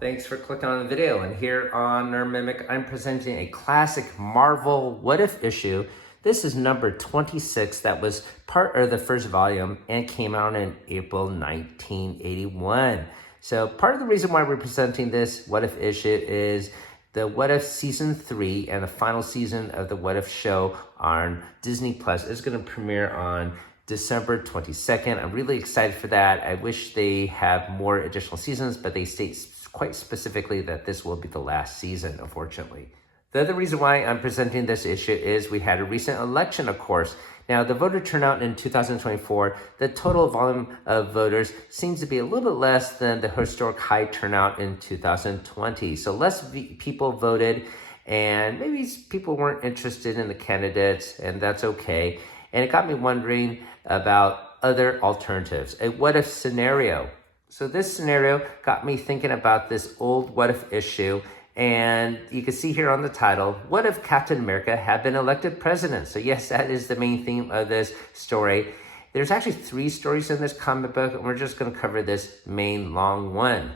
Thanks for clicking on the video. And here on Nerd Mimic, I'm presenting a classic Marvel What If issue. This is number 26 that was part of the first volume and came out in April 1981. So part of the reason why we're presenting this What If issue is the What If Season 3 and the final season of the What If show on Disney Plus is going to premiere on December 22nd. I'm really excited for that. I wish they have more additional seasons, but they state quite specifically that this will be the last season, unfortunately. The other reason why I'm presenting this issue is we had a recent election, of course. Now, the voter turnout in 2024, the total volume of voters seems to be a little bit less than the historic high turnout in 2020. So less people voted, and maybe people weren't interested in the candidates, and that's okay. And it got me wondering about other alternatives, a what-if scenario. So this scenario got me thinking about this old what-if issue, and you can see here on the title, what if Captain America had been elected president? So yes, that is the main theme of this story. There's actually 3 stories in this comic book, and we're just going to cover this main long one.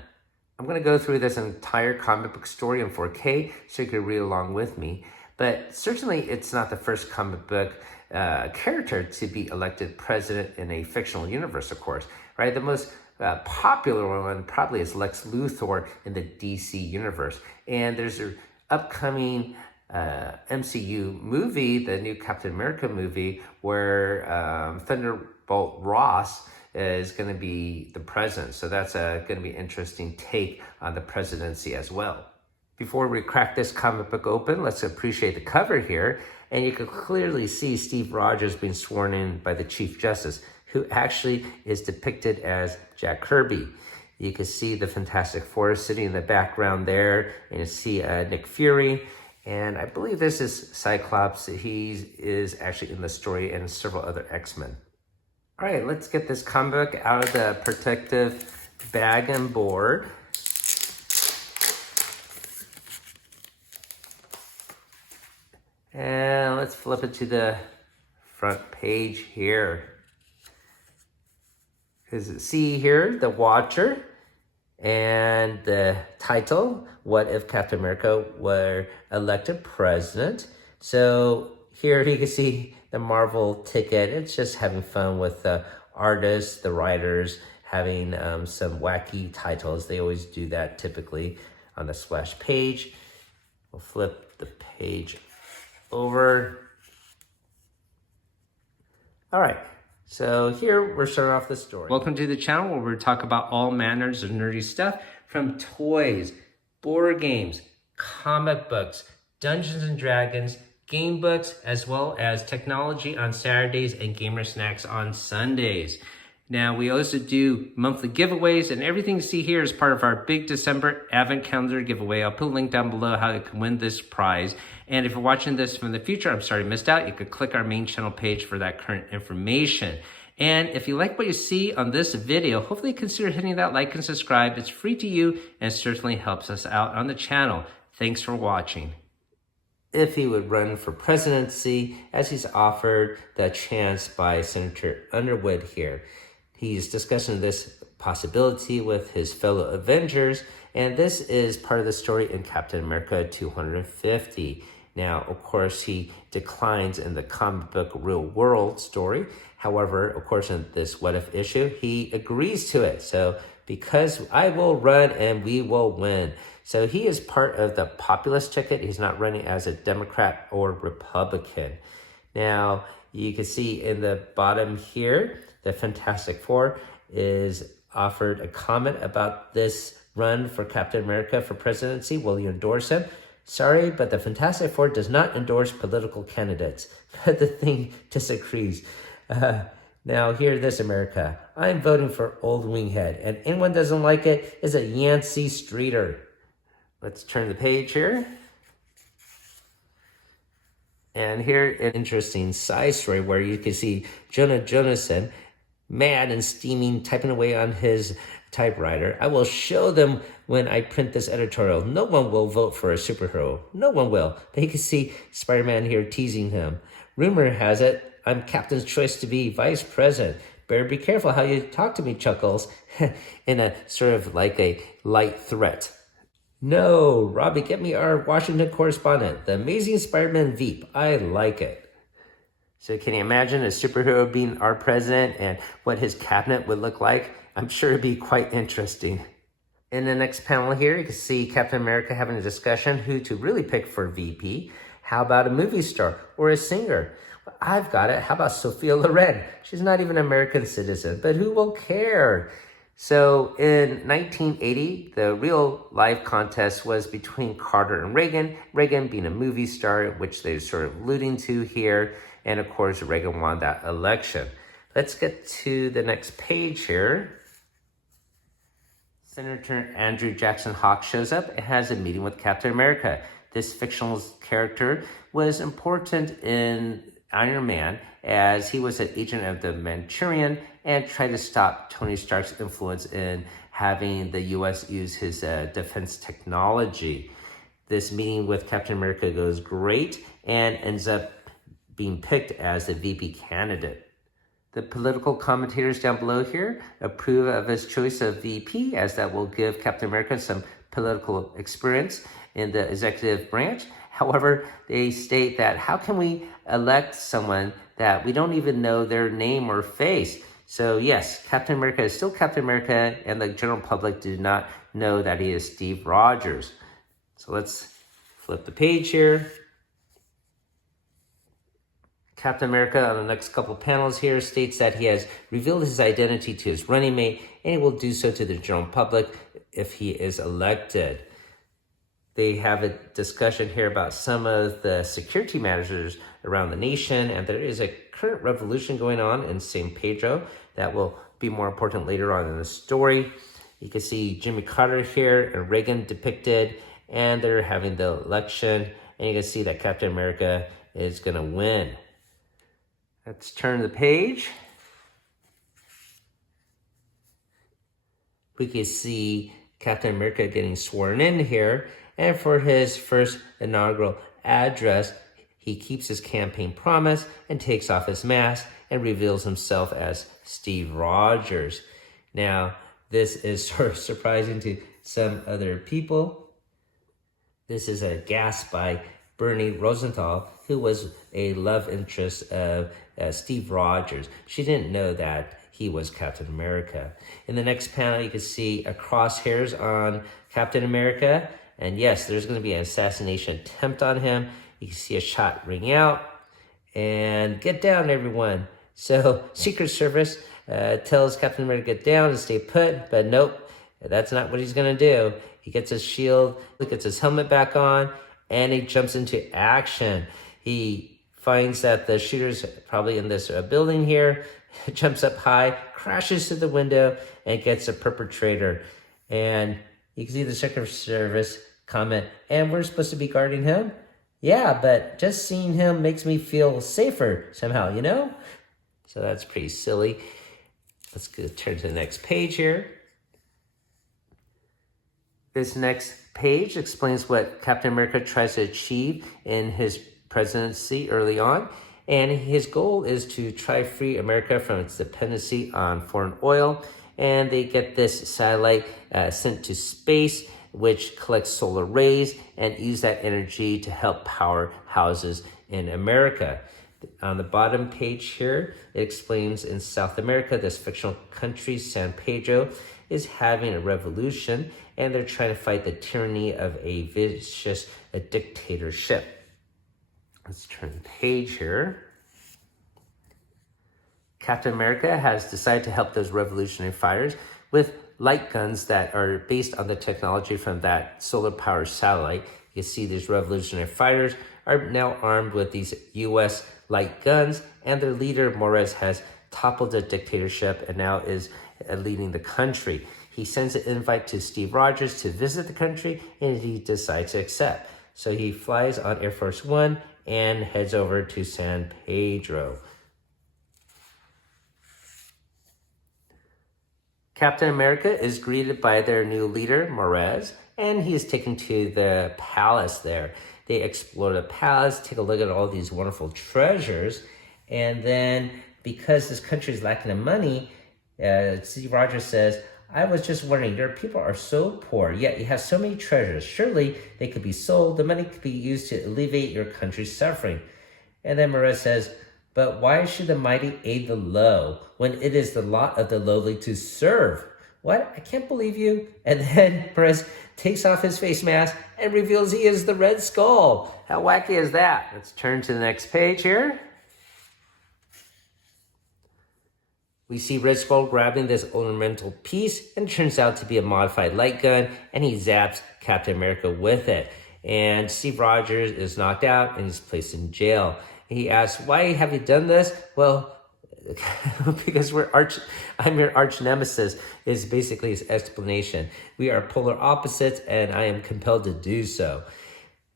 I'm going to go through this entire comic book story in 4K so you can read along with me. But certainly it's not the first comic book character to be elected president in a fictional universe, of course, right? The most popular one probably is Lex Luthor in the DC universe. And there's an upcoming MCU movie, the new Captain America movie, where Thunderbolt Ross is going to be the president. So that's going to be an interesting take on the presidency as well. Before we crack this comic book open, let's appreciate the cover here. And you can clearly see Steve Rogers being sworn in by the Chief Justice, who actually is depicted as Jack Kirby. You can see the Fantastic Four sitting in the background there, and you see Nick Fury. And I believe this is Cyclops. He is actually in the story, and several other X-Men. All right, let's get this comic book out of the protective bag and board. And let's flip it to the front page here. See here, the Watcher, and the title, What If Captain America Were Elected President? So here you can see the Marvel ticket. It's just having fun with the artists, the writers, having some wacky titles. They always do that typically on the splash page. We'll flip the page over. All right, so here we're starting off the story. Welcome to the channel where we talk about all manners of nerdy stuff, from toys, board games, comic books, Dungeons and Dragons, game books, as well as technology on Saturdays and gamer snacks on Sundays. Now, we also do monthly giveaways, and everything you see here is part of our big December Advent Calendar giveaway. I'll put a link down below how you can win this prize. And if you're watching this from the future, I'm sorry you missed out, you could click our main channel page for that current information. And if you like what you see on this video, hopefully consider hitting that like and subscribe. It's free to you, and it certainly helps us out on the channel. Thanks for watching. If he would run for presidency, as he's offered the chance by Senator Underwood here. He's discussing this possibility with his fellow Avengers, and this is part of the story in Captain America 250. Now, of course, he declines in the comic book real world story. However, of course, in this What If issue, he agrees to it. So, because I will run and we will win. So he is part of the populist ticket. He's not running as a Democrat or Republican. Now, you can see in the bottom here, the Fantastic Four is offered a comment about this run for Captain America for presidency. Will you endorse him? Sorry, but the Fantastic Four does not endorse political candidates. But the thing disagrees. Now, hear this, America. I'm voting for Old Winghead, and anyone doesn't like it is a Yancey Streeter. Let's turn the page here. And here, an interesting side story where you can see Jonah Jameson, mad and steaming, typing away on his typewriter. I will show them when I print this editorial. No one will vote for a superhero. No one will. But you can see Spider-Man here teasing him. Rumor has it, I'm Captain's choice to be vice president. Better be careful how you talk to me, Chuckles. In a sort of like a light threat. No, Robbie, get me our Washington correspondent, the amazing Spider-Man Veep. I like it. So can you imagine a superhero being our president and what his cabinet would look like? I'm sure it'd be quite interesting. In the next panel here, you can see Captain America having a discussion who to really pick for VP. How about a movie star or a singer? Well, I've got it. How about Sophia Loren? She's not even an American citizen, but who will care? So in 1980, the real life contest was between Carter and Reagan. Reagan being a movie star, which they're sort of alluding to here. And of course, Reagan won that election. Let's get to the next page here. Senator Andrew Jackson Hawk shows up and has a meeting with Captain America. This fictional character was important in Iron Man as he was an agent of the Manchurian and tried to stop Tony Stark's influence in having the U.S. use his defense technology. This meeting with Captain America goes great and ends up being picked as the VP candidate. The political commentators down below here approve of his choice of VP, as that will give Captain America some political experience in the executive branch. However, they state that how can we elect someone that we don't even know their name or face? So yes, Captain America is still Captain America, and the general public do not know that he is Steve Rogers. So let's flip the page here. Captain America on the next couple panels here states that he has revealed his identity to his running mate, and he will do so to the general public if he is elected. They have a discussion here about some of the security measures around the nation, and there is a current revolution going on in San Pedro that will be more important later on in the story. You can see Jimmy Carter here and Reagan depicted, and they're having the election, and you can see that Captain America is going to win. Let's turn the page. We can see Captain America getting sworn in here. And for his first inaugural address, he keeps his campaign promise and takes off his mask and reveals himself as Steve Rogers. Now, this is sort of surprising to some other people. This is a gasp by Bernie Rosenthal, who was a love interest of Steve Rogers. She didn't know that he was Captain America. In the next panel, you can see a crosshairs on Captain America. And yes, there's going to be an assassination attempt on him. You can see a shot ring out. And get down, everyone. So Secret Service tells Captain America to get down and stay put. But nope, that's not what he's going to do. He gets his shield, gets his helmet back on, and he jumps into action. He finds that the shooter's probably in this building here, jumps up high, crashes through the window, and gets a perpetrator. And you can see the Secret Service comment, and we're supposed to be guarding him? Yeah, but just seeing him makes me feel safer somehow, you know? So that's pretty silly. Let's go turn to the next page here. This next page explains what Captain America tries to achieve in his presidency early on. And his goal is to try free America from its dependency on foreign oil. And they get this satellite sent to space, which collects solar rays and use that energy to help power houses in America. On the bottom page here, it explains in South America, this fictional country, San Pedro, is having a revolution, and they're trying to fight the tyranny of a vicious dictatorship. Let's turn the page here. Captain America has decided to help those revolutionary fighters with light guns that are based on the technology from that solar power satellite. You can see these revolutionary fighters are now armed with these U.S. light guns, and their leader, Morez, has toppled the dictatorship and now is leading the country. He sends an invite to Steve Rogers to visit the country, and he decides to accept. So he flies on Air Force One and heads over to San Pedro. Captain America is greeted by their new leader, Morez, and he is taken to the palace there. They explore the palace, take a look at all these wonderful treasures, and then because this country is lacking in money, Steve Rogers says, I was just wondering, your people are so poor, yet you have so many treasures. Surely they could be sold. The money could be used to alleviate your country's suffering. And then Maria says, but why should the mighty aid the low when it is the lot of the lowly to serve? What? I can't believe you. And then Perez takes off his face mask and reveals he is the Red Skull. How wacky is that? Let's turn to the next page here. We see Red Skull grabbing this ornamental piece, and it turns out to be a modified light gun, and he zaps Captain America with it. And Steve Rogers is knocked out, and he's placed in jail. He asks, why have you done this? Well, because I'm your arch nemesis, is basically his explanation. We are polar opposites, and I am compelled to do so.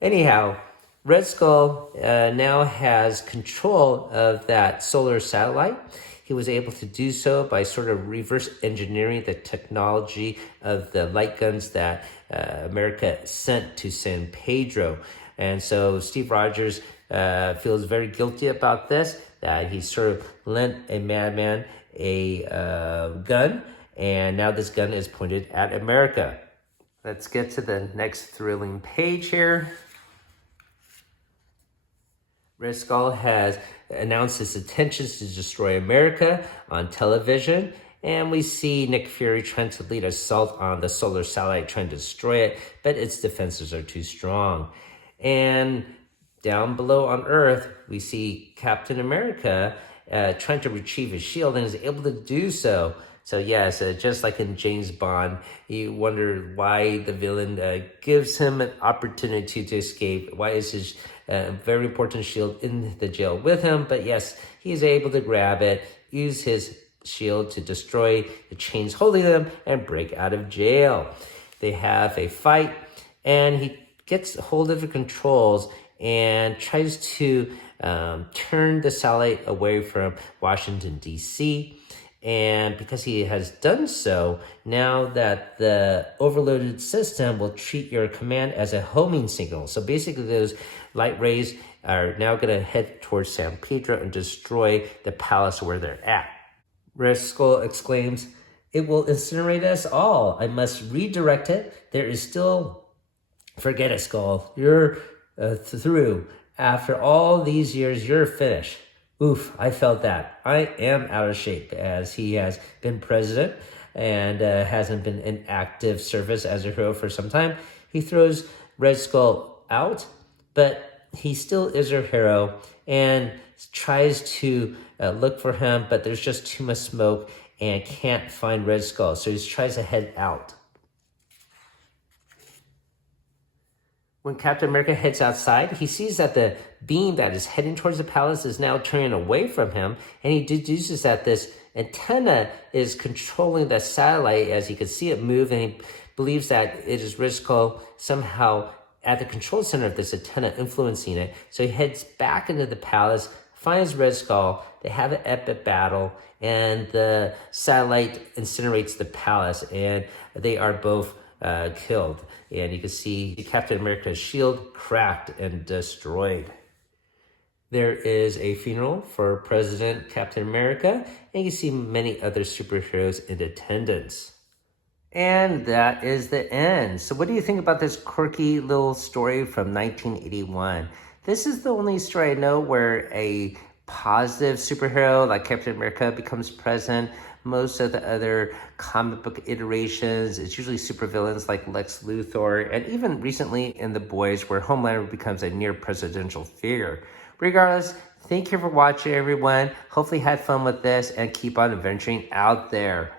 Anyhow, Red Skull now has control of that solar satellite. He was able to do so by sort of reverse engineering the technology of the light guns that America sent to San Pedro. And so Steve Rogers feels very guilty about this, that he sort of lent a madman a gun, and now this gun is pointed at America. Let's get to the next thrilling page here. Red Skull has announced his intentions to destroy America on television, and we see Nick Fury trying to lead assault on the solar satellite, trying to destroy it, but its defenses are too strong. And down below on Earth, we see Captain America trying to retrieve his shield, and is able to do so. So yes, just like in James Bond, you wonder why the villain gives him an opportunity to escape. Why is his very important shield in the jail with him? But yes, he's able to grab it, use his shield to destroy the chains holding them, and break out of jail. They have a fight, and he gets hold of the controls and tries to turn the satellite away from Washington, D.C., and because he has done so, now that the overloaded system will treat your command as a homing signal. So basically those light rays are now going to head towards San Pedro and destroy the palace where they're at. Red Skull exclaims, it will incinerate us all. I must redirect it. There is still... Forget it, Skull. You're through. After all these years, you're finished. Oof, I felt that. I am out of shape, as he has been president and hasn't been in active service as a hero for some time. He throws Red Skull out, but he still is a hero and tries to look for him, but there's just too much smoke and can't find Red Skull, so he tries to head out. When Captain America heads outside, he sees that the beam that is heading towards the palace is now turning away from him, and he deduces that this antenna is controlling the satellite as he can see it move, and he believes that it is Red Skull somehow at the control center of this antenna influencing it. So he heads back into the palace, finds Red Skull, they have an epic battle, and the satellite incinerates the palace, and they are both killed. And you can see Captain America's shield cracked and destroyed. There is a funeral for President Captain America, and you can see many other superheroes in attendance. And that is the end. So what do you think about this quirky little story from 1981? This is the only story I know where a positive superhero like Captain America becomes president. Most of the other comic book iterations, it's usually supervillains like Lex Luthor, and even recently in The Boys, where Homelander becomes a near presidential figure. Regardless, thank you for watching, everyone. Hopefully you had fun with this, and keep on adventuring out there.